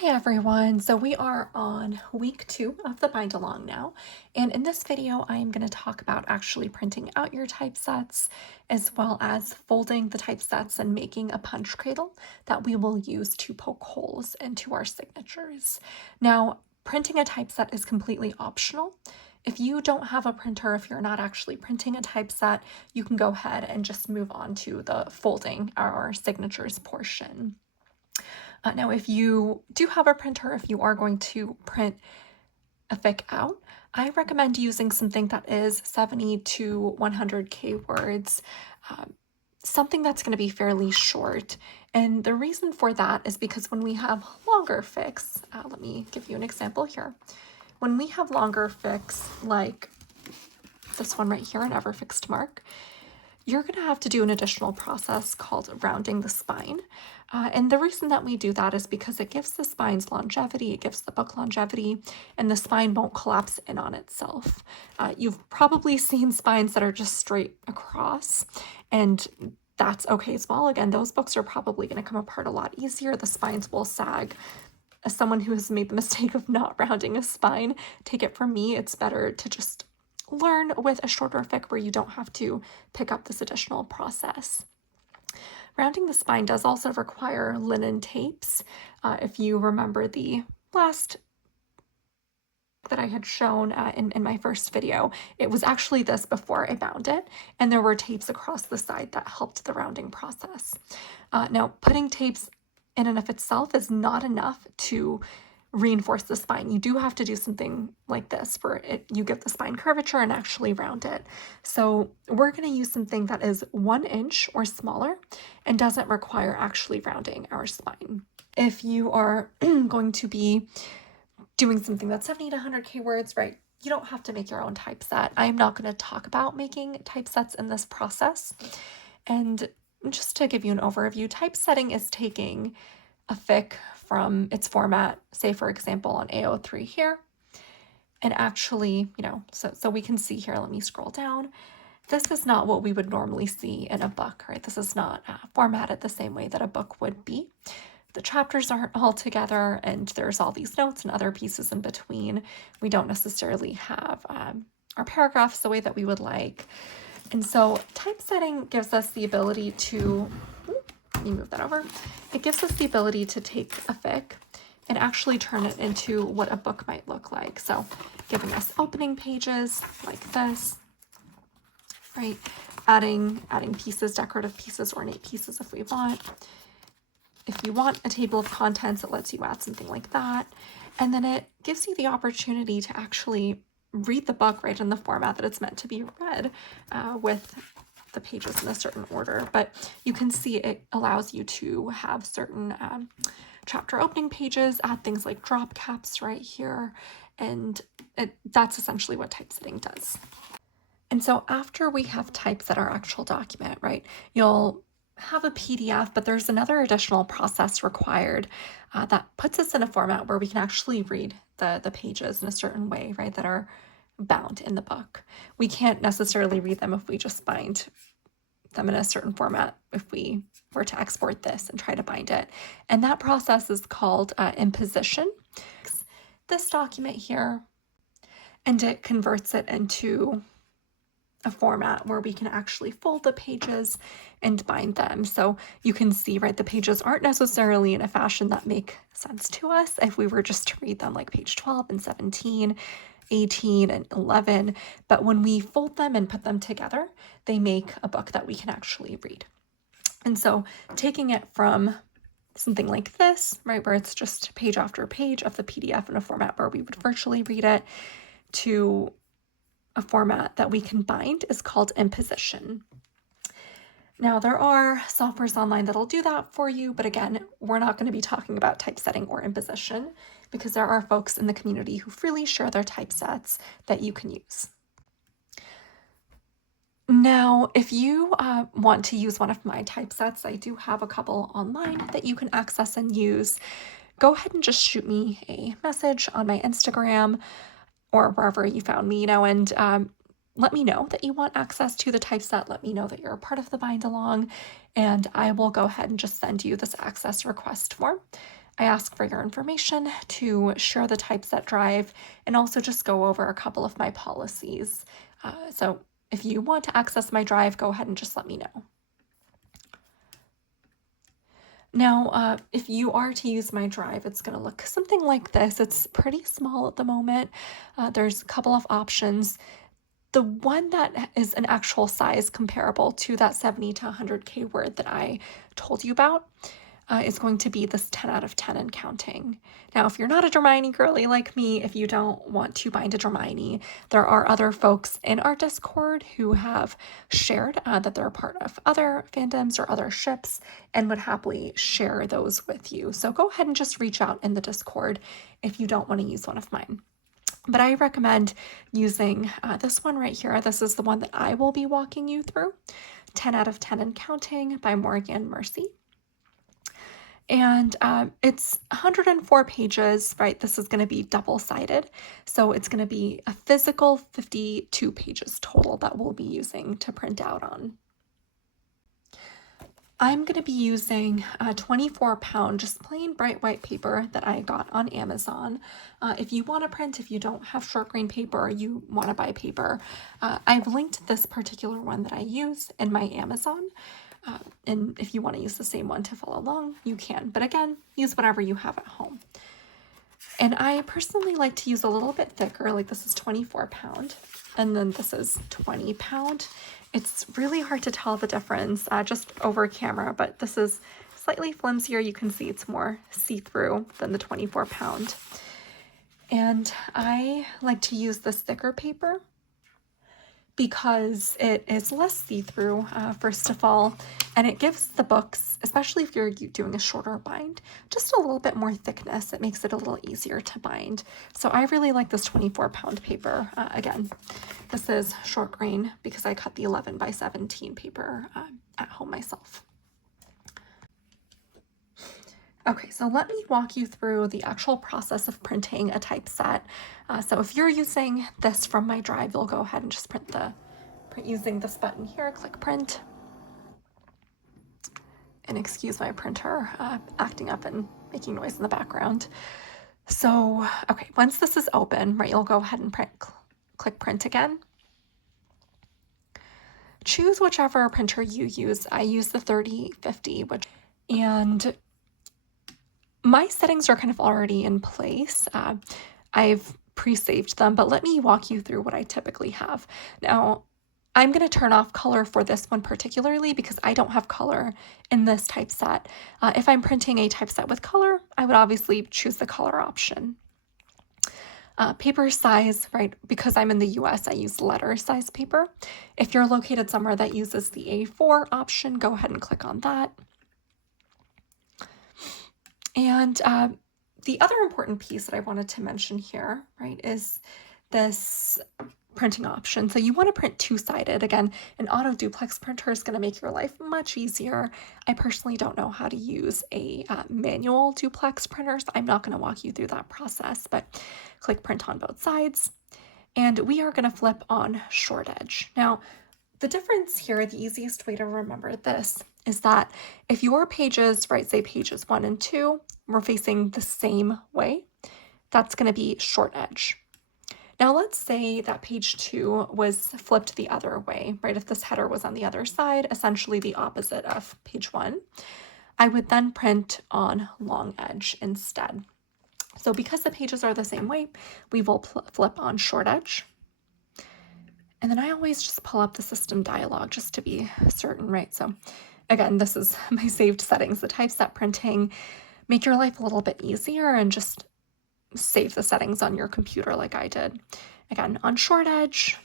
Hi everyone, so we are on week 2 of the bind along now, and in this video I am going to talk about actually printing out your typesets as well as folding the typesets and making a punch cradle that we will use to poke holes into our signatures. Now, printing a typeset is completely optional. If you don't have a printer, if you're not actually printing a typeset, you can go ahead and just move on to the folding our signatures portion. Now, if you do have a printer, if you are going to print a fic out, I recommend using something that is 70 to 100K words, something that's going to be fairly short. And the reason for that is because when we have longer fics, let me give you an example here. When we have longer fics like this one right here, an ever fixed mark, you're going to have to do an additional process called rounding the spine. And the reason that we do that is because it gives the spines longevity, it gives the book longevity, and the spine won't collapse in on itself. You've probably seen spines that are just straight across, and that's okay as well. Again, those books are probably going to come apart a lot easier. The spines will sag. As someone who has made the mistake of not rounding a spine, take it from me, it's better to just learn with a shorter fic where you don't have to pick up this additional process. Rounding the spine does also require linen tapes. If you remember the last that I had shown in my first video, it was actually this before I bound it, and there were tapes across the side that helped the rounding process. Now, putting tapes in and of itself is not enough to reinforce the spine. You do have to do something like this where you give the spine curvature and actually round it. So we're going to use something that is 1 inch or smaller and doesn't require actually rounding our spine. If you are going to be doing something that's 70 to 100K words, right, you don't have to make your own typeset. I'm not going to talk about making typesets in this process. And just to give you an overview, typesetting is taking a fic from its format, say for example on AO3 here, and actually, so we can see here, let me scroll down. This is not what we would normally see in a book, right? This is not formatted the same way that a book would be. The chapters aren't all together, and there's all these notes and other pieces in between. We don't necessarily have our paragraphs the way that we would like. And so typesetting gives us the ability to, let me move that over. It gives us the ability to take a fic and actually turn it into what a book might look like. So giving us opening pages like this, right? Adding pieces, decorative pieces, ornate pieces if we want. If you want a table of contents, it lets you add something like that. And then it gives you the opportunity to actually read the book right in the format that it's meant to be read, with the pages in a certain order. But you can see it allows you to have certain chapter opening pages, add things like drop caps right here, and that's essentially what typesetting does. And so after we have typeset our actual document, right, you'll have a PDF, but there's another additional process required that puts us in a format where we can actually read the pages in a certain way, right, that are bound in the book. We can't necessarily read them if we just bind them in a certain format if we were to export this and try to bind it. And that process is called imposition. This document here, and it converts it into a format where we can actually fold the pages and bind them. So you can see, right, the pages aren't necessarily in a fashion that make sense to us if we were just to read them like page 12 and 17, 18 and 11. But when we fold them and put them together, they make a book that we can actually read. And so taking it from something like this, right, where it's just page after page of the PDF in a format where we would virtually read it, to a format that we can bind is called imposition. Now, there are softwares online that'll do that for you, but again, we're not going to be talking about typesetting or imposition because there are folks in the community who freely share their typesets that you can use. Now, if you want to use one of my typesets, I do have a couple online that you can access and use. Go ahead and just shoot me a message on my Instagram or wherever you found me, and let me know that you want access to the typeset. Let me know that you're a part of the bind along, and I will go ahead and just send you this access request form. I ask for your information to share the typeset drive and also just go over a couple of my policies. So if you want to access my drive, go ahead and just let me know. Now, if you are to use my drive, it's going to look something like this. It's pretty small at the moment. There's a couple of options. The one that is an actual size comparable to that 70 to 100K word that I told you about is going to be this 10 out of 10 and counting. Now, if you're not a Hermione girly like me, if you don't want to bind a Hermione, there are other folks in our Discord who have shared that they're a part of other fandoms or other ships and would happily share those with you. So go ahead and just reach out in the Discord if you don't want to use one of mine. But I recommend using this one right here. This is the one that I will be walking you through, 10 out of 10 and counting by Morgan Mercy. And it's 104 pages, right? This is going to be double-sided. So it's going to be a physical 52 pages total that we'll be using to print out on. I'm going to be using a 24-pound, just plain bright white paper that I got on Amazon. If you want to print, if you don't have short grain paper or you want to buy paper, I've linked this particular one that I use in my Amazon. And if you want to use the same one to follow along, you can. But again, use whatever you have at home. And I personally like to use a little bit thicker, like this is 24-pound, and then this is 20-pound. It's really hard to tell the difference just over camera, but this is slightly flimsier. You can see it's more see-through than the 24-pound. And I like to use this thicker paper because it is less see-through, first of all, and it gives the books, especially if you're doing a shorter bind, just a little bit more thickness. It makes it a little easier to bind. So I really like this 24-pound paper. Again, this is short grain because I cut the 11 by 17 paper at home myself. Okay, so let me walk you through the actual process of printing a typeset. So if you're using this from my drive, you'll go ahead and just print using this button here, click print. And excuse my printer acting up and making noise in the background. So, okay, once this is open, right, you'll go ahead and click print again. Choose whichever printer you use. I use the 3050, and my settings are kind of already in place. I've pre-saved them, but let me walk you through what I typically have. Now, I'm going to turn off color for this one particularly because I don't have color in this typeset. If I'm printing a typeset with color, I would obviously choose the color option. Paper size, right? Because I'm in the US, I use letter size paper. If you're located somewhere that uses the A4 option, go ahead and click on that. And the other important piece that I wanted to mention here, right, is this printing option. So you want to print two-sided. Again, an auto duplex printer is going to make your life much easier. I personally don't know how to use a manual duplex printer, so I'm not going to walk you through that process, but click print on both sides. And we are going to flip on short edge. Now, the difference here, the easiest way to remember this is that if your pages, right, say pages 1 and 2, were facing the same way, that's going to be short edge. Now let's say that page 2 was flipped the other way, right? If this header was on the other side, essentially the opposite of page 1, I would then print on long edge instead. So because the pages are the same way, we will flip on short edge. And then I always just pull up the system dialog just to be certain, right? So again, this is my saved settings, the typeset printing. Make your life a little bit easier and just save the settings on your computer like I did. Again, on short edge,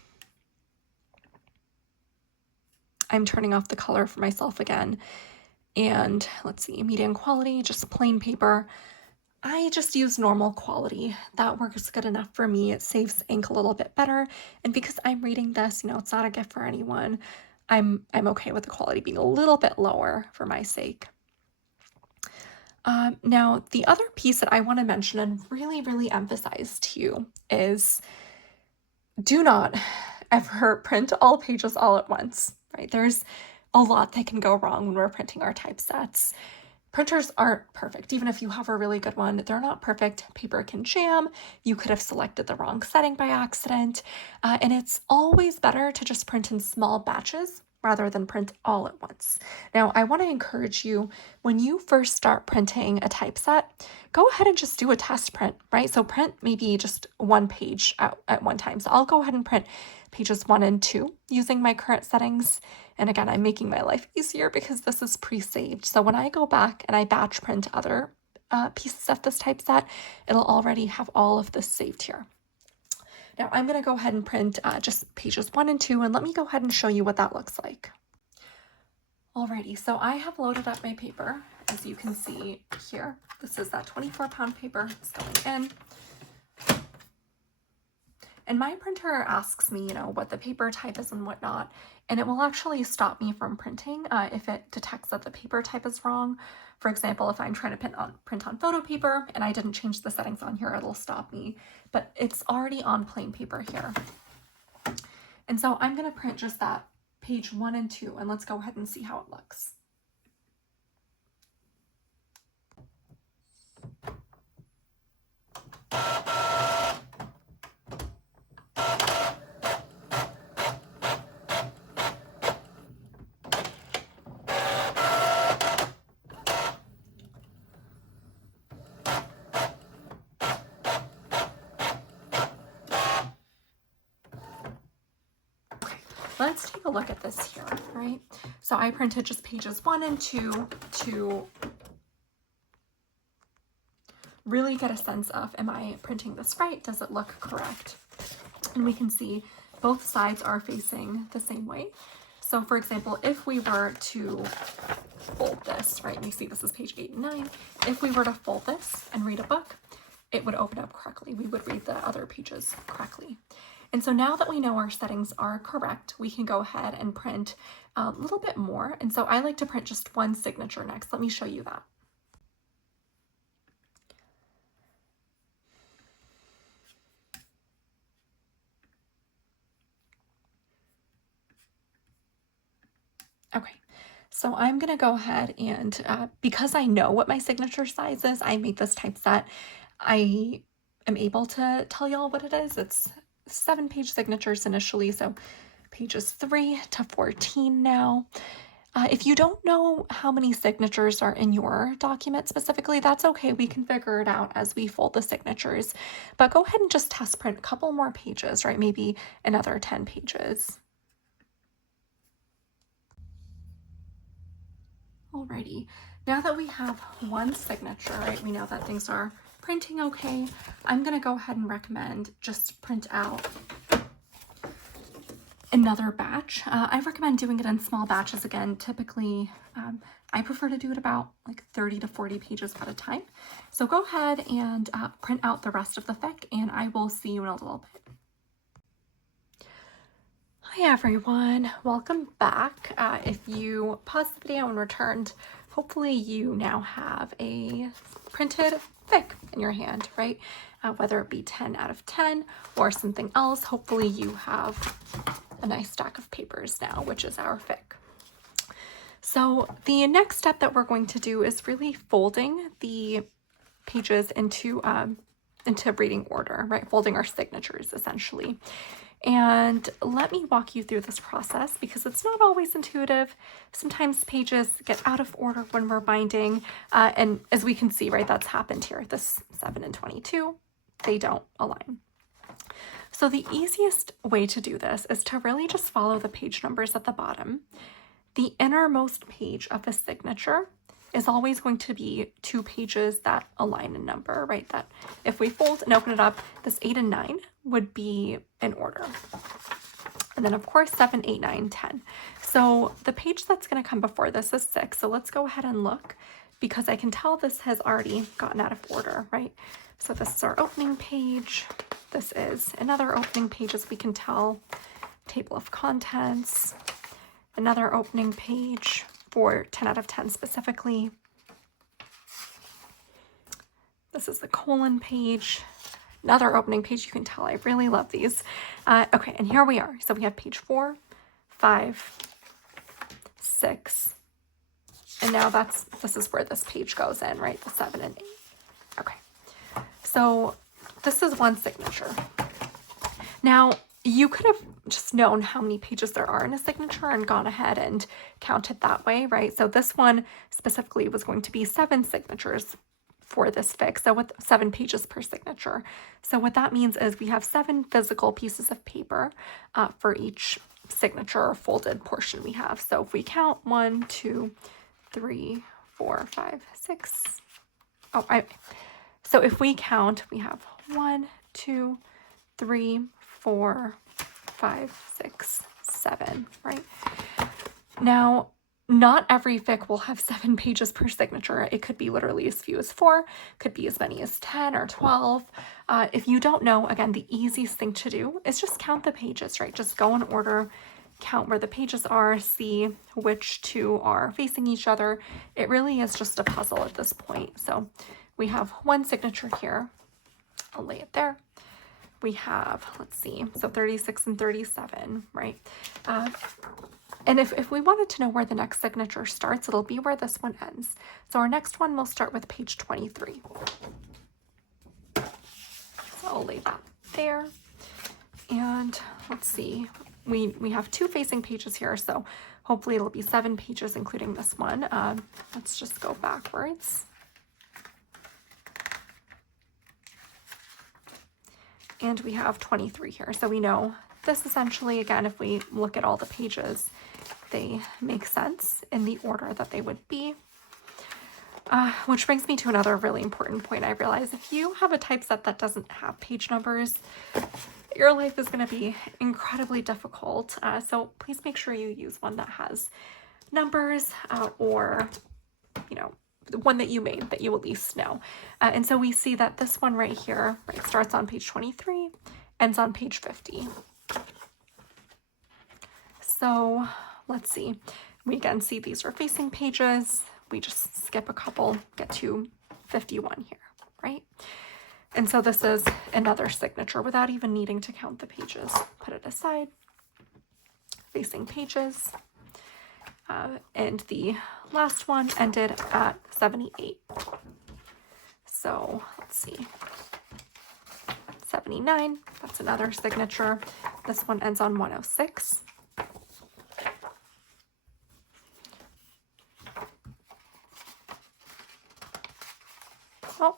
I'm turning off the color for myself again. And let's see, medium quality, just plain paper. I just use normal quality. That works good enough for me. It saves ink a little bit better. And because I'm reading this, it's not a gift for anyone, I'm okay with the quality being a little bit lower for my sake. Now, the other piece that I want to mention and really, really emphasize to you is do not ever print all pages all at once, right? There's a lot that can go wrong when we're printing our typesets. Printers aren't perfect. Even if you have a really good one, they're not perfect. Paper can jam. You could have selected the wrong setting by accident. And it's always better to just print in small batches rather than print all at once. Now, I want to encourage you, when you first start printing a typeset, go ahead and just do a test print, right? So print maybe just one page at one time. So I'll go ahead and print pages 1 and 2 using my current settings. And again, I'm making my life easier because this is pre-saved. So when I go back and I batch print other pieces of this typeset, it'll already have all of this saved here. Now I'm going to go ahead and print just pages 1 and 2, and let me go ahead and show you what that looks like. Alrighty, so I have loaded up my paper, as you can see here. This is that 24-pound paper. It's going in. And my printer asks me, what the paper type is and whatnot, and it will actually stop me from printing if it detects that the paper type is wrong. For example, if I'm trying to print on photo paper and I didn't change the settings on here, it'll stop me, but it's already on plain paper here. And so I'm going to print just that page 1 and 2, and let's go ahead and see how it looks. Let's take a look at this here, right? So I printed just pages 1 and 2 to really get a sense of, am I printing this right? Does it look correct? And we can see both sides are facing the same way. So for example, if we were to fold this, right? And you see this is page 8 and 9. If we were to fold this and read a book, it would open up correctly. We would read the other pages correctly. And so now that we know our settings are correct, we can go ahead and print a little bit more. And so I like to print just one signature next. Let me show you that. Okay, so I'm gonna go ahead and because I know what my signature size is, I made this typeset. I am able to tell y'all what it is. It's 7-page signatures initially, so pages 3 to 14 now. If you don't know how many signatures are in your document specifically, that's okay. We can figure it out as we fold the signatures. But go ahead and just test print a couple more pages, right? Maybe another 10 pages. Alrighty, now that we have one signature, right, we know that things are printing okay, I'm gonna go ahead and recommend just print out another batch. I recommend doing it in small batches again. Typically, I prefer to do it about like 30 to 40 pages at a time. So go ahead and print out the rest of the fic, and I will see you in a little bit. Hi everyone, welcome back. If you paused the video and returned, hopefully you now have a printed fic in your hand, right? Whether it be 10 out of 10 or something else, hopefully you have a nice stack of papers now, which is our fic. So the next step that we're going to do is really folding the pages into reading order, right? Folding our signatures essentially. And let me walk you through this process because it's not always intuitive. Sometimes pages get out of order when we're binding. And as we can see, right, that's happened here. This 7 and 22, they don't align. So the easiest way to do this is to really just follow the page numbers at the bottom. The innermost page of a signature is always going to be 2 pages that align in number, right? That if we fold and open it up, this 8 and 9 would be in order. And then of course 7, 8, 9, 10. So the page that's going to come before this is 6. So let's go ahead and look because I can tell this has already gotten out of order, right? So this is our opening page. This is another opening page, as we can tell. Table of contents, another opening page for 10 out of 10 specifically. This is the colon page, another opening page. You can tell I really love these. Okay, and here we are. So we have page 4, 5, 6, And now this is where this page goes in, right? The 7 and 8. Okay. So this is one signature. Now, you could have just known how many pages there are in a signature and gone ahead and counted that way, right? So this one specifically was going to be 7 signatures for this fix, so with 7 pages per signature. So what that means is we have 7 physical pieces of paper for each signature or folded portion we have. So if we count 1, 2, 3, 4, 5, 6. So if we count, we have 1, 2, 3, 4, 5, 6, 7, right? Now, not every fic will have 7 pages per signature. It could be literally as few as 4, could be as many as 10 or 12. If you don't know, again, the easiest thing to do is just count the pages, right? Just go in order, count where the pages are, see which 2 are facing each other. It really is just a puzzle at this point. So we have 1 signature here. I'll lay it there. We have, let's see, so 36 and 37, right? And if we wanted to know where the next signature starts, it'll be where this one ends. So our next one will start with page 23. So I'll lay that there. And let's see, we have 2 facing pages here, so hopefully it'll be 7 pages, including this one. Let's just go backwards. And we have 23 here. So we know this essentially, again, if we look at all the pages, they make sense in the order that they would be. Which brings me to another really important point. I realize if you have a typeset that doesn't have page numbers, your life is going to be incredibly difficult. So please make sure you use one that has numbers or, you know, the one that you made that you at least know. And so we see that this one right here, right, starts on page 23, ends on page 50. So let's see. We again see these are facing pages. We just skip a couple, get to 51 here, right? And so this is another signature without even needing to count the pages. Put it aside. Facing pages. And the last one ended at 78. So let's see. 79, that's another signature. This one ends on 106. Oh,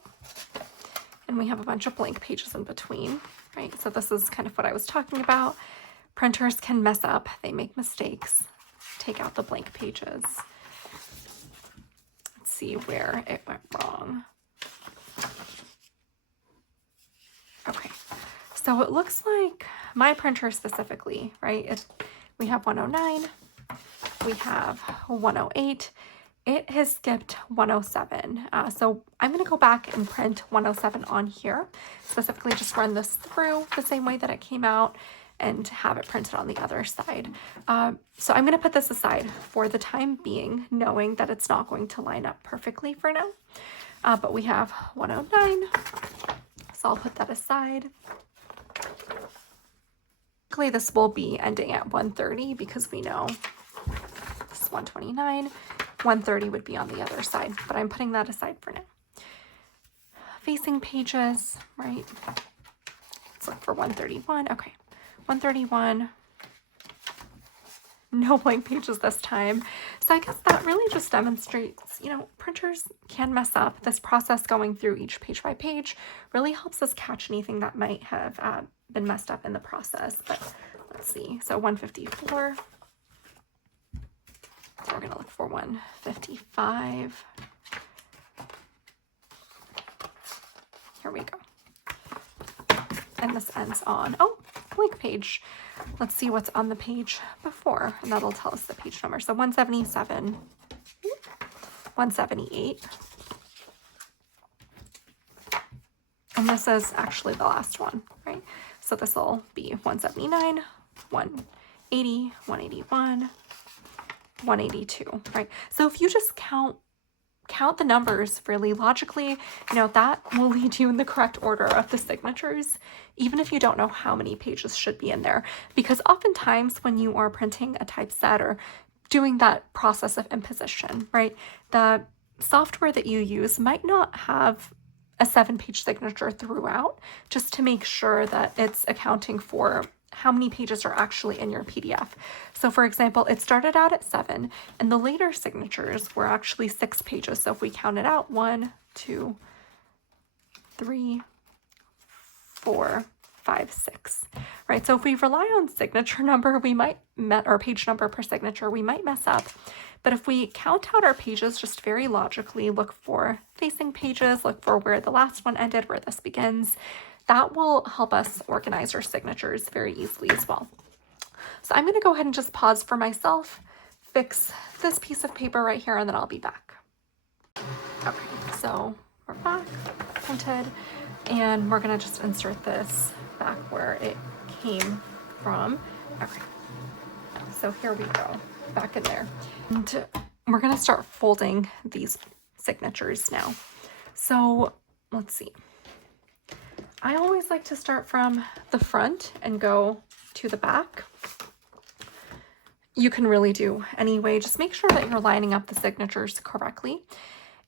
and we have a bunch of blank pages in between, right? So this is kind of what I was talking about. Printers can mess up, they make mistakes. Take out the blank pages. Let's see where it went wrong. Okay, so it looks like my printer specifically, right? We have 109, we have 108. It has skipped 107. So I'm going to go back and print 107 on here. Specifically, just run this through the same way that it came out and have it printed on the other side. So I'm going to put this aside for the time being, knowing that it's not going to line up perfectly for now. But we have 109, so I'll put that aside. Luckily, this will be ending at 130 because we know this is 129. 130 would be on the other side, but I'm putting that aside for now. Facing pages, right? Let's look for 131. Okay. 131, no blank pages this time. So I guess that really just demonstrates, you know, printers can mess up. This process going through each page by page really helps us catch anything that might have been messed up in the process. But let's see, so 154, so we're gonna look for 155. Here we go. And this ends on, oh, blank page. Let's see what's on the page before, and that'll tell us the page number. So 177, 178. And this is actually the last one, right? So this will be 179, 180, 181, 182, right? So if you just count the numbers really logically, you know, that will lead you in the correct order of the signatures, even if you don't know how many pages should be in there. Because oftentimes when you are printing a typeset or doing that process of imposition, right? The software that you use might not have a 7-page signature throughout, just to make sure that it's accounting for how many pages are actually in your PDF. So for example, it started out at 7 and the later signatures were actually 6 pages. So if we count it out, 1, 2, 3, 4, 5, 6, right? So if we rely on signature number, we might or page number per signature, we might mess up. But if we count out our pages just very logically, look for facing pages, look for where the last one ended, where this begins, that will help us organize our signatures very easily as well. So I'm going to go ahead and just pause for myself, fix this piece of paper right here, and then I'll be back. Okay, so we're back, printed, and we're going to just insert this back where it came from. Okay, so here we go, back in there. And we're going to start folding these signatures now. So let's see. I always like to start from the front and go to the back. You can really do any way. Just make sure that you're lining up the signatures correctly.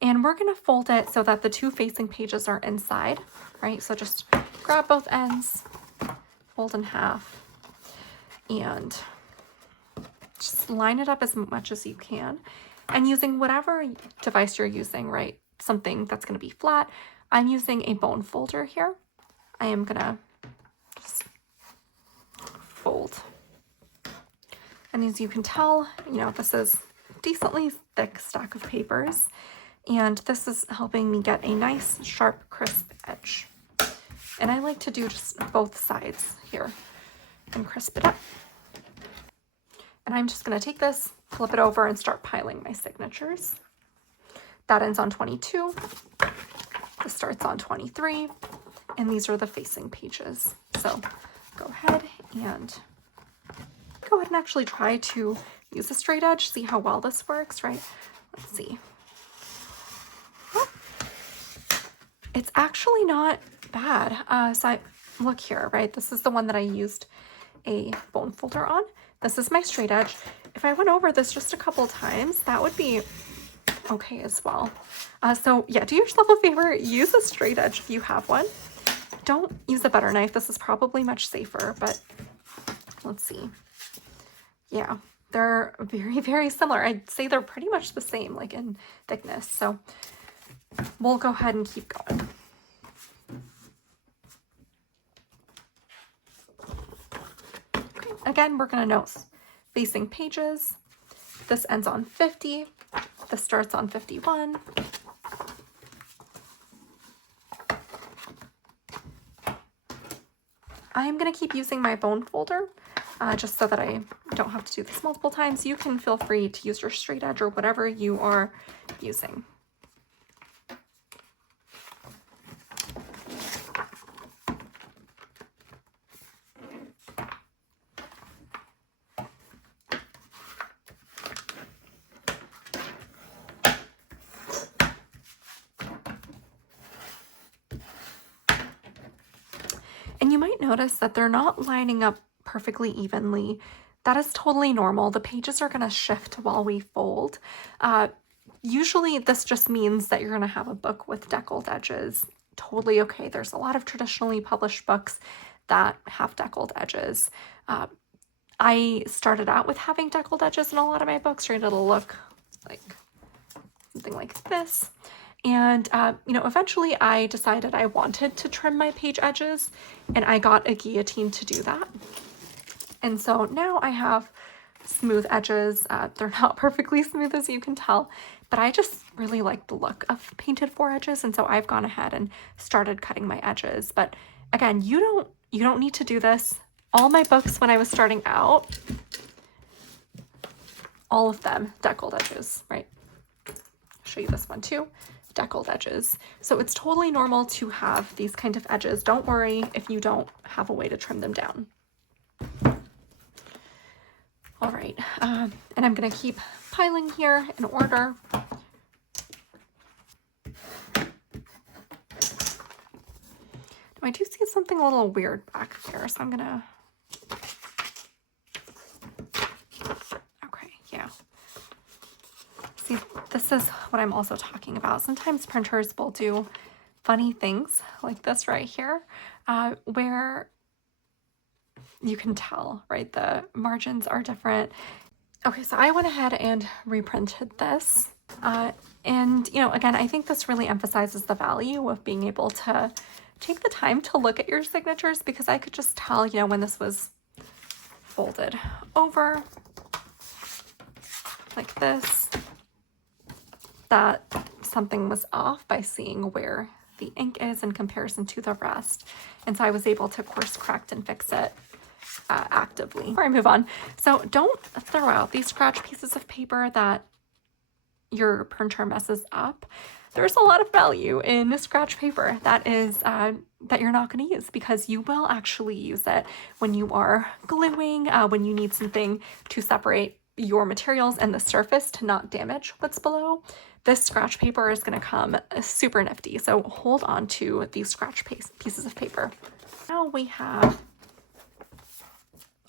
And we're going to fold it so that the 2 facing pages are inside, right? So just grab both ends, fold in half, and just line it up as much as you can. And using whatever device you're using, right? Something that's going to be flat. I'm using a bone folder here. I am going to just fold. And as you can tell, you know, this is a decently thick stack of papers. And this is helping me get a nice, sharp, crisp edge. And I like to do just both sides here and crisp it up. And I'm just going to take this, flip it over, and start piling my signatures. That ends on 22. This starts on 23. And these are the facing pages. So go ahead and actually try to use a straight edge, see how well this works, right? Let's see. Oh, it's actually not bad. So look here, right? This is the one that I used a bone folder on. This is my straight edge. If I went over this just a couple times, that would be okay as well. So yeah, do yourself a favor, use a straight edge if you have one. Don't use a butter knife. This is probably much safer, but let's see. Yeah, they're very, very similar. I'd say they're pretty much the same, like in thickness. So we'll go ahead and keep going. Okay. Again, we're going to note facing pages. This ends on 50. This starts on 51. I'm going to keep using my bone folder just so that I don't have to do this multiple times. You can feel free to use your straight edge or whatever you are using. And you might notice that they're not lining up perfectly evenly. That is totally normal. The pages are going to shift while we fold. Usually this just means that you're going to have a book with deckled edges. Totally okay. There's a lot of traditionally published books that have deckled edges. I started out with having deckled edges in a lot of my books, right? It'll look like something like this. And, you know, eventually I decided I wanted to trim my page edges, and I got a guillotine to do that. And so now I have smooth edges. They're not perfectly smooth, as you can tell, but I just really like the look of painted 4 edges. And so I've gone ahead and started cutting my edges. But again, you don't need to do this. All my books when I was starting out, all of them deckled edges, right? I'll show you this one too. Deckled edges. So it's totally normal to have these kind of edges. Don't worry if you don't have a way to trim them down. All right, and I'm going to keep piling here in order. I do see something a little weird back there, so I'm going to... Okay, yeah. this is what I'm also talking about. Sometimes printers will do funny things like this right here, where you can tell, right? The margins are different. Okay, so I went ahead and reprinted this. And, you know, again, I think this really emphasizes the value of being able to take the time to look at your signatures, because I could just tell, you know, when this was folded over like this, that something was off by seeing where the ink is in comparison to the rest. And so I was able to course correct and fix it actively. Before I move on, so don't throw out these scratch pieces of paper that your printer messes up. There's a lot of value in scratch paper that is that you're not going to use, because you will actually use it when you are gluing, when you need something to separate your materials and the surface to not damage what's below. This scratch paper is going to come super nifty, so hold on to these scratch pieces of paper. Now we have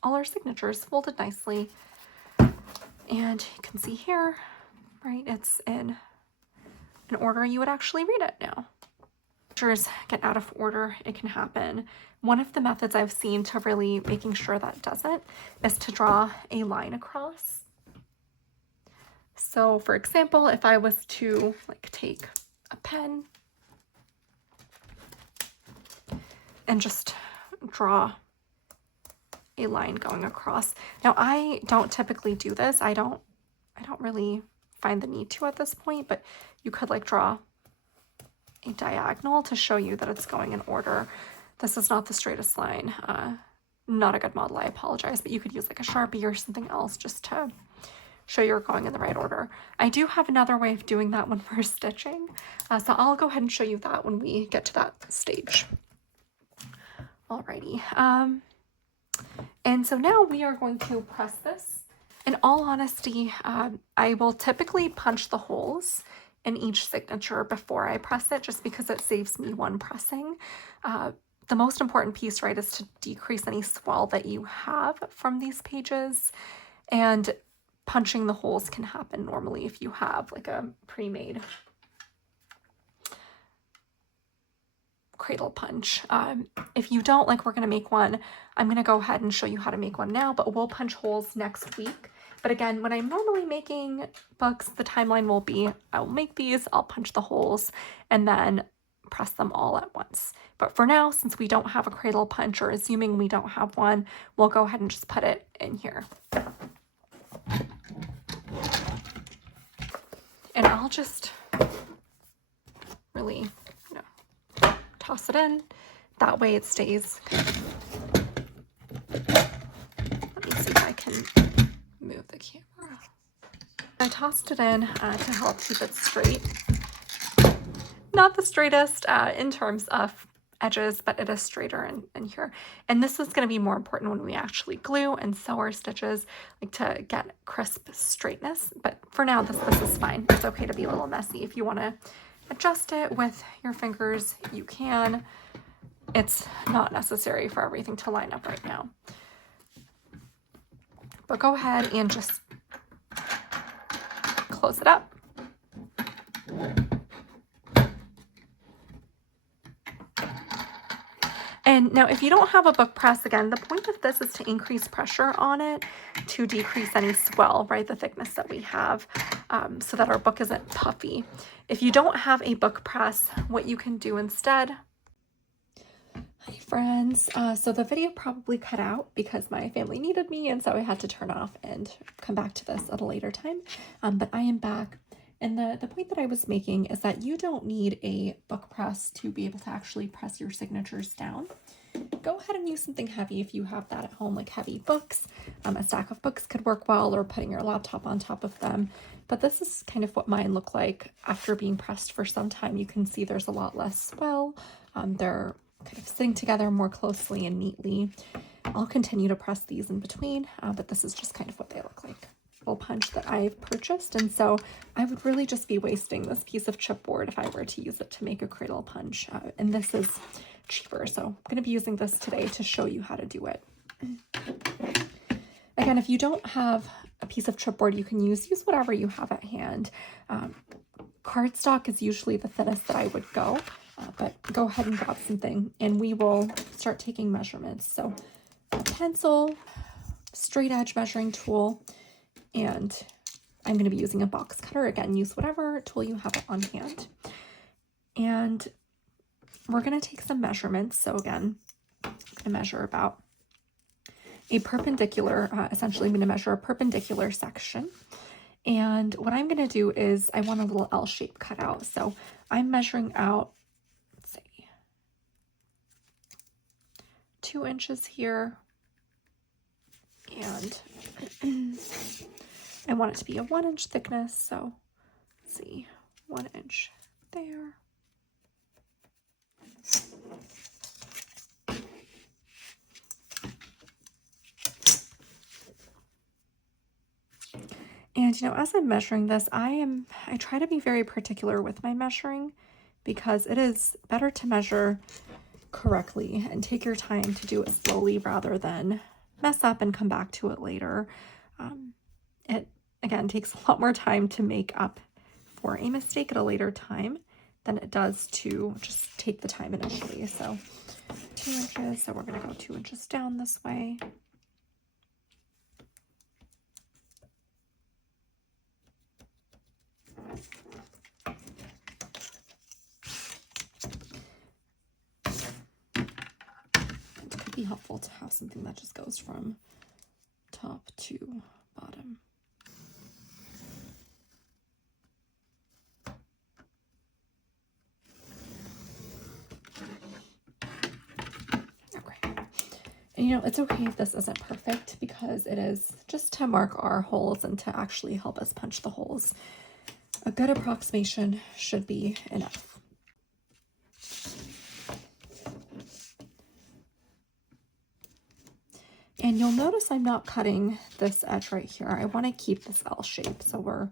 all our signatures folded nicely, and you can see here, right, it's in an order you would actually read it now. Signatures get out of order, it can happen. One of the methods I've seen to really making sure that doesn't is to draw a line across. So for example, if I was to like take a pen and just draw a line going across. Now I don't typically do this. I don't really find the need to at this point, but you could like draw a diagonal to show you that it's going in order. This is not the straightest line. Not a good model, I apologize, but you could use like a Sharpie or something else just to show you're going in the right order. I do have another way of doing that when we're stitching, so I'll go ahead and show you that when we get to that stage. Alrighty, and so now we are going to press this. In all honesty, I will typically punch the holes in each signature before I press it, just because it saves me one pressing. The most important piece, right, is to decrease any swell that you have from these pages, and punching the holes can happen normally if you have like a pre-made cradle punch. If you don't, like, we're going to make one. I'm going to go ahead and show you how to make one now, but we'll punch holes next week. But again, when I'm normally making books, the timeline will be, I'll make these, I'll punch the holes, and then press them all at once. But for now, since we don't have a cradle punch, or assuming we don't have one, we'll go ahead and just put it in here. And I'll just really, you know, toss it in. That way it stays. Let me see if I can move the camera. I tossed it in to help keep it straight. Not the straightest in terms of edges, but it is straighter in here. And this is going to be more important when we actually glue and sew our stitches, like to get crisp straightness. But for now, this is fine. It's okay to be a little messy. If you want to adjust it with your fingers, you can. It's not necessary for everything to line up right now. But go ahead and just close it up. And now if you don't have a book press, again, the point of this is to increase pressure on it to decrease any swell, right, the thickness that we have, so that our book isn't puffy. If you don't have a book press, what you can do instead... Hi friends, so the video probably cut out because my family needed me, and so I had to turn off and come back to this at a later time, but I am back. And the point that I was making is that you don't need a book press to be able to actually press your signatures down. Go ahead and use something heavy if you have that at home, like heavy books. A stack of books could work well, or putting your laptop on top of them. But this is kind of what mine look like after being pressed for some time. You can see there's a lot less swell. They're kind of sitting together more closely and neatly. I'll continue to press these in between, but this is just kind of what they look like. Punch that I've purchased, and so I would really just be wasting this piece of chipboard if I were to use it to make a cradle punch, and this is cheaper, so I'm going to be using this today to show you how to do it. Again, if you don't have a piece of chipboard you can use whatever you have at hand. Cardstock is usually the thinnest that I would go, but go ahead and grab something and we will start taking measurements. So a pencil, straight edge measuring tool, and I'm going to be using a box cutter. Again, use whatever tool you have on hand. And we're going to take some measurements. So again, I'm going to measure about a perpendicular, essentially I'm going to measure a perpendicular section. And what I'm going to do is I want a little L shape cut out. So I'm measuring out, let's see, 2 inches here. And I want it to be a 1 inch thickness. So let's see, 1 inch there. And, you know, as I'm measuring this, I try to be very particular with my measuring because it is better to measure correctly and take your time to do it slowly rather than mess up and come back to it later. It, again, takes a lot more time to make up for a mistake at a later time than it does to just take the time initially. So 2 inches, so we're going to go 2 inches down this way. It could be helpful to have something that just goes from top to bottom. Okay. And you know, it's okay if this isn't perfect because it is just to mark our holes and to actually help us punch the holes. A good approximation should be enough. And you'll notice I'm not cutting this edge right here. I want to keep this L shape, so we're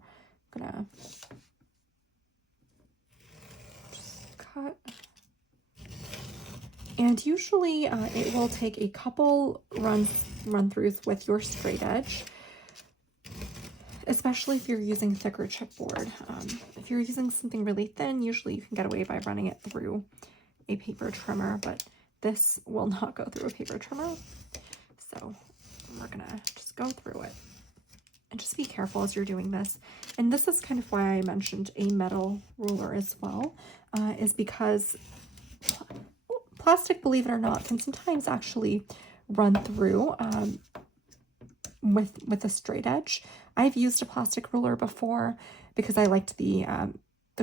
gonna just cut. And usually it will take a couple run-throughs with your straight edge, especially if you're using thicker chipboard. If you're using something really thin, usually you can get away by running it through a paper trimmer, but this will not go through a paper trimmer. So we're gonna just go through it and just be careful as you're doing this. And this is kind of why I mentioned a metal ruler as well, is because plastic, believe it or not, can sometimes actually run through with a straight edge. I've used a plastic ruler before because I liked the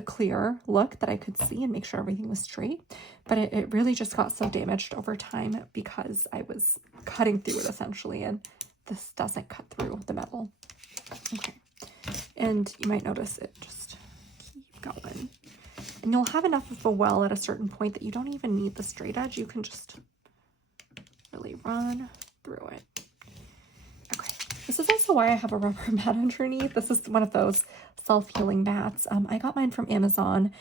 clear look that I could see and make sure everything was straight, but it really just got so damaged over time because I was cutting through it essentially, and this doesn't cut through the metal. Okay, and you might notice it just keep going, and you'll have enough of a well at a certain point that you don't even need the straight edge. You can just really run through it. Okay, this is also why I have a rubber mat underneath. This is one of those self-healing mats. I got mine from Amazon.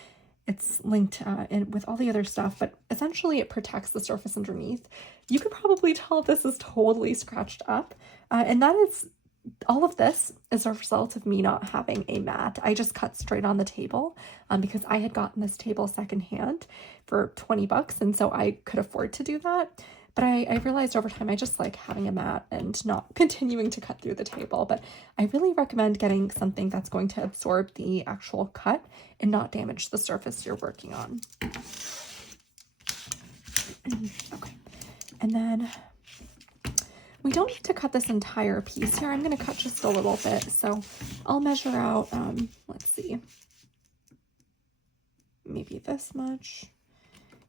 It's linked in with all the other stuff, but essentially it protects the surface underneath. You could probably tell this is totally scratched up, and that is, all of this is a result of me not having a mat. I just cut straight on the table because I had gotten this table secondhand for 20 bucks, and so I could afford to do that. But I realized over time I just like having a mat and not continuing to cut through the table. But I really recommend getting something that's going to absorb the actual cut and not damage the surface you're working on. Okay, and then we don't need to cut this entire piece here. I'm going to cut just a little bit. So I'll measure out, let's see, maybe this much,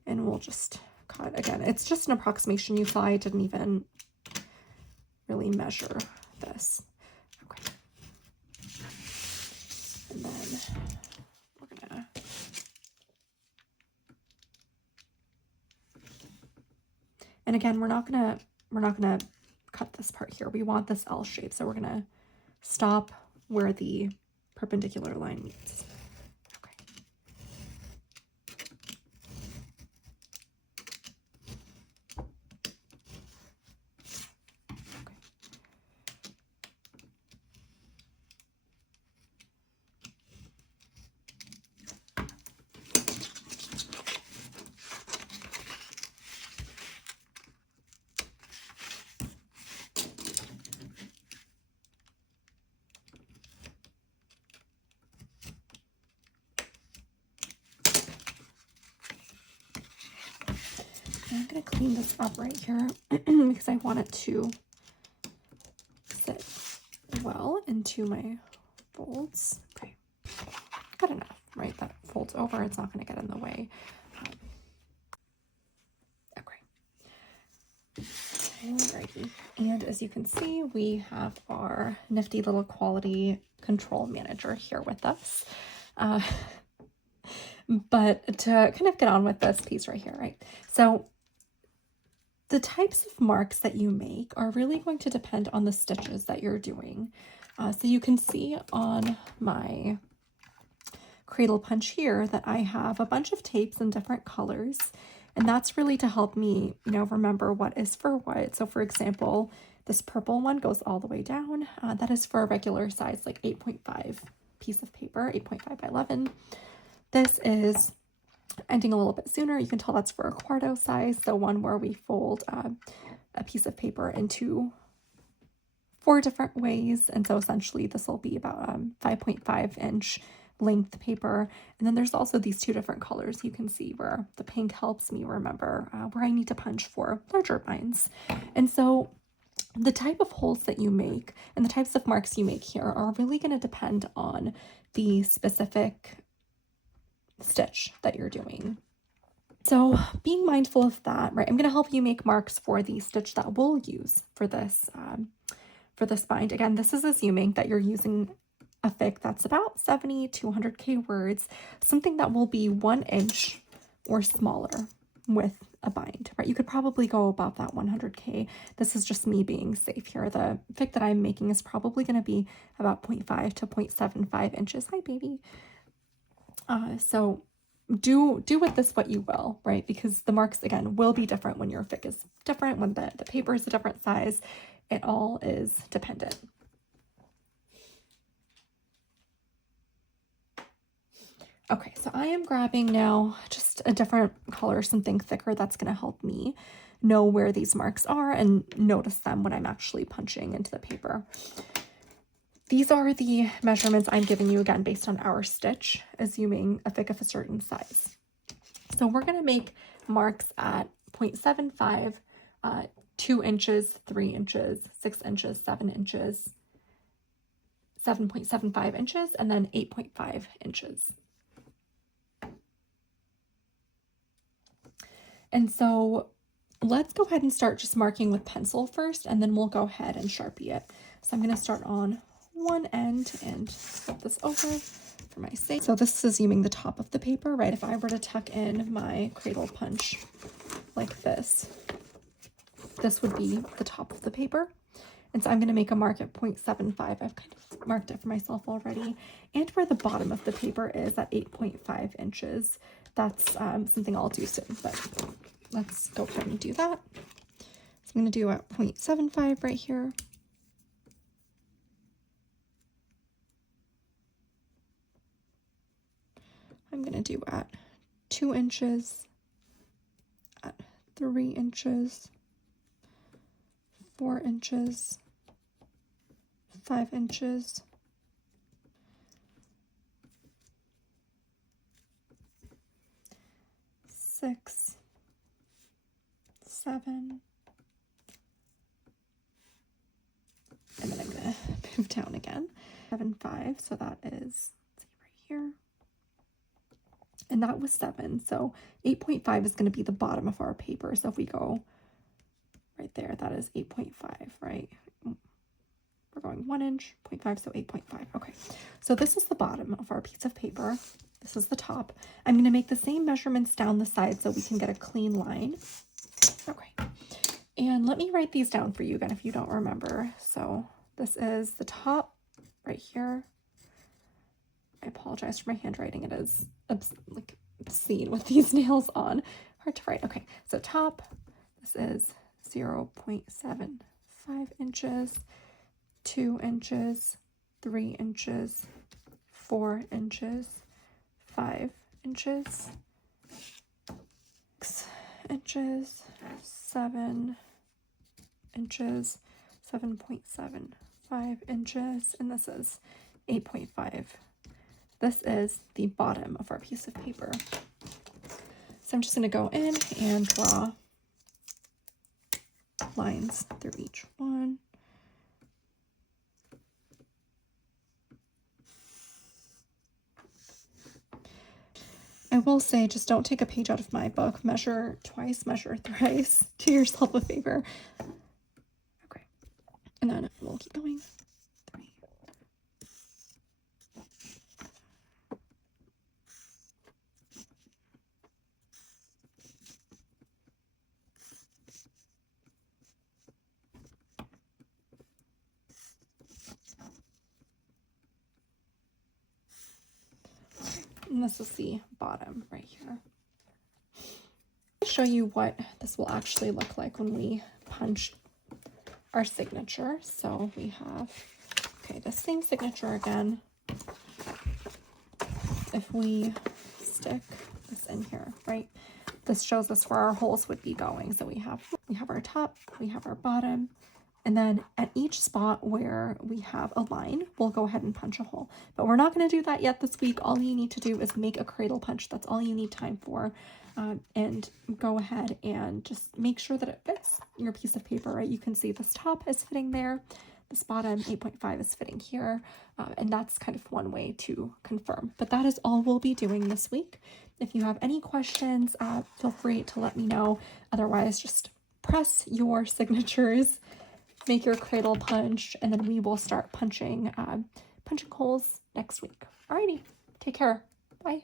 and we'll just cut. Again, it's just an approximation. You saw I didn't even really measure this. Okay. And then we're gonna and again, we're not gonna cut this part here. We want this L shape, so we're gonna stop where the perpendicular line meets. I'm going to clean this up right here because I want it to sit well into my folds. Okay, good enough, right? That folds over, it's not going to get in the way. Okay. Alrighty, and as you can see, we have our nifty little quality control manager here with us. But to kind of get on with this piece right here, right? So the types of marks that you make are really going to depend on the stitches that you're doing. So you can see on my cradle punch here that I have a bunch of tapes in different colors, and that's really to help me, remember what is for what. So for example, this purple one goes all the way down. That is for a regular size, like 8.5 piece of paper, 8.5 by 11. This is ending a little bit sooner. You can tell that's for a quarto size, the one where we fold a piece of paper into 4 different ways. And so essentially this will be about 5.5 inch length paper. And then there's also these 2 different colors you can see where the pink helps me remember where I need to punch for larger binds. And so the type of holes that you make and the types of marks you make here are really going to depend on the specific stitch that you're doing. So being mindful of that, right? I'm going to help you make marks for the stitch that we'll use for this bind. Again, this is assuming that you're using a fic that's about 70 to 100K words, something that will be 1 inch or smaller with a bind, right? You could probably go above that 100K. This is just me being safe here. The fic that I'm making is probably going to be about 0.5 to 0.75 inches. Hi, baby. So do with this what you will, right? Because the marks, again, will be different when your fic is different, when the paper is a different size. It all is dependent. Okay, so I am grabbing now just a different color, something thicker that's going to help me know where these marks are and notice them when I'm actually punching into the paper. These are the measurements I'm giving you, again, based on our stitch, assuming a fic of a certain size. So we're going to make marks at 0.75, 2 inches, 3 inches, 6 inches, 7 inches, 7.75 inches, and then 8.5 inches. And so let's go ahead and start just marking with pencil first, and then we'll go ahead and Sharpie it. So I'm going to start on one end and flip this over for my sake. So this is assuming the top of the paper, right? If I were to tuck in my cradle punch like this, this would be the top of the paper. And so I'm going to make a mark at 0.75. I've kind of marked it for myself already. And where the bottom of the paper is at 8.5 inches. That's something I'll do soon, but let's go ahead and do that. So I'm going to do at 0.75 right here. I'm going to do at 2 inches, at 3 inches, 4 inches, 5 inches, 6, 7, and then I'm going to move down again. 7, 5, so that is, let's see right here. And that was 7, so 8.5 is going to be the bottom of our paper. So if we go right there, that is 8.5, right? We're going 1 inch, 0.5, so 8.5. Okay, so this is the bottom of our piece of paper. This is the top. I'm going to make the same measurements down the side so we can get a clean line. Okay, and let me write these down for you again if you don't remember. So this is the top right here. I apologize for my handwriting. It is like obscene with these nails on. Hard to write. Okay, so top, this is 0.75 inches, 2 inches, 3 inches, 4 inches, 5 inches, 6 inches, 7 inches, 7.75 inches, and this is 8.5. This is the bottom of our piece of paper. So I'm just going to go in and draw lines through each one. I will say, just don't take a page out of my book. Measure twice, measure thrice. Do yourself a favor. Okay. And then we'll keep going. 3. And this is the bottom right here. I'll show you what this will actually look like when we punch our signature. So we have, okay, the same signature again. If we stick this in here, right, this shows us where our holes would be going. So we have our top, we have our bottom, and then at each spot where we have a line, we'll go ahead and punch a hole. But we're not going to do that yet this week. All you need to do is make a cradle punch. That's all you need time for. And go ahead and just make sure that it fits your piece of paper, right? You can see this top is fitting there. This bottom 8.5 is fitting here. And that's kind of one way to confirm. But that is all we'll be doing this week. If you have any questions, feel free to let me know. Otherwise, just press your signatures, make your cradle punch, and then we will start punching holes next week. Alrighty, take care. Bye.